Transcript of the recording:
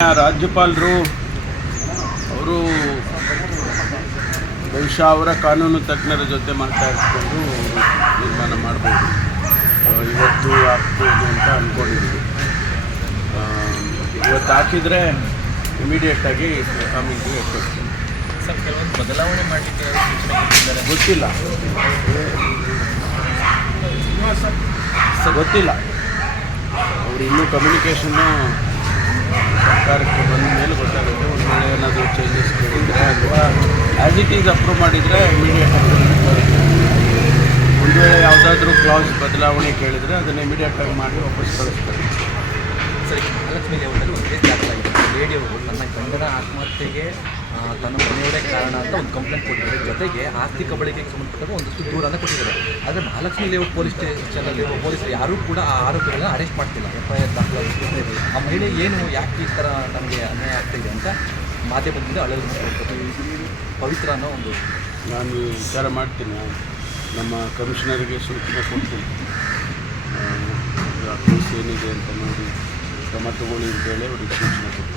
ರಾಜ್ಯಪಾಲರು ಅವರು ಬಹುಶಃ ಅವರ ಕಾನೂನು ತಜ್ಞರ ಜೊತೆ ಮಾತಾಡಿಸ್ಕೊಂಡು ತೀರ್ಮಾನ ಮಾಡ್ಬೋದು. ಇವತ್ತು ಆಗ್ಬೋದು ಅಂತ ಅಂದ್ಕೊಂಡಿದ್ದೀವಿ ಇವತ್ತು ಹಾಕಿದರೆ ಇಮಿಡಿಯೇಟಾಗಿ ಕಮಿಟಿಗೆ ಕೊಡ್ತೀನಿ. ಸರ್ ಕೆಲವೊಂದು ಬದಲಾವಣೆ ಮಾಡಲಿಕ್ಕೆ ಗೊತ್ತಿಲ್ಲ. ಸರ್. ಗೊತ್ತಿಲ್ಲ. ಅವರು ಇನ್ನೂ ಕಮ್ಯುನಿಕೇಷನ್ನು ಸರ್ಕಾರಕ್ಕೆ ಬಂದ ಮೇಲೆ ಗೊತ್ತಾಗುತ್ತೆ. ಒಂದು ವೇಳೆ ಏನಾದರೂ ಚೇಂಜಸ್ ಕೇಳಿದರೆ ಅಥವಾ ಆ್ಯಸ್ ಇಟ್ ಈಸ್ ಅಪ್ರೂವ್ ಮಾಡಿದರೆ ಇಮಿಡಿಯೇಟ್ ಒಂದು ವೇಳೆ ಯಾವುದಾದ್ರೂ ಕ್ಲಾಸ್ ಬದಲಾವಣೆ ಕೇಳಿದರೆ ಅದನ್ನು ಇಮಿಡಿಯೇಟಾಗಿ ಮಾಡಿ ವಾಪಸ್ ಕಳಿಸ್ತಾರೆ. ಸರಿ ಲಕ್ಷ್ಮೀ ಮಹಾಲಕ್ಷ್ಮಿ ಲೇಡಿಯವರು ನನ್ನ ಗಂಡನ ಆತ್ಮಹತ್ಯೆಗೆ ತನ್ನ ಮನೆಯವರೇ ಕಾರಣ ಅಂತ ಒಂದು ಕಂಪ್ಲೇಂಟ್ ಕೊಟ್ಟಿದ್ದಾರೆ. ಜೊತೆಗೆ ಆಸ್ತಿ ಕಬಳಿಕೆಗೆ ಸಂಬಂಧಪಟ್ಟ ಒಂದಷ್ಟು ದೂರನ್ನು ಕೊಟ್ಟಿದ್ದಾರೆ. ಆದರೆ ಮಹಾಲಕ್ಷ್ಮಿ ಲೇಔಟ್ ಪೊಲೀಸ್ ಸ್ಟೇಷನಲ್ಲಿ ಪೊಲೀಸರು ಯಾರೂ ಕೂಡ ಆ ಆರೋಪಿಗಳನ್ನ ಅರೆಸ್ಟ್ ಮಾಡ್ತಿಲ್ಲ. ಎಫ್ ಐ ಆರ್ ದಾಖಲಾಗಿದೆ ಆ ಮಹಿಳೆ ಏನು, ಯಾಕೆ ಈ ಥರ ನಮಗೆ ಅನ್ಯಾಯ ಆಗ್ತಾಯಿದೆ ಅಂತ ಮಾಧ್ಯಮದಿಂದ ಮುಂದೆ ಅಳಲು ಪವಿತ್ರ ಅನ್ನೋ ಒಂದು ನಾನು ವಿಚಾರ ಮಾಡ್ತೀನಿ. ನಮ್ಮ ಕಮಿಷನರಿಗೆ ಸೂಚನೆ ಕೊಡ್ತೀನಿ. ಏನಿದೆ ಅಂತ ನೋಡಿ, ಕ್ರಮ ತಗೊಳ್ಳಿ ಅಂತೇಳಿ ಸೂಚನೆ ಕೊಡ್ತೀನಿ.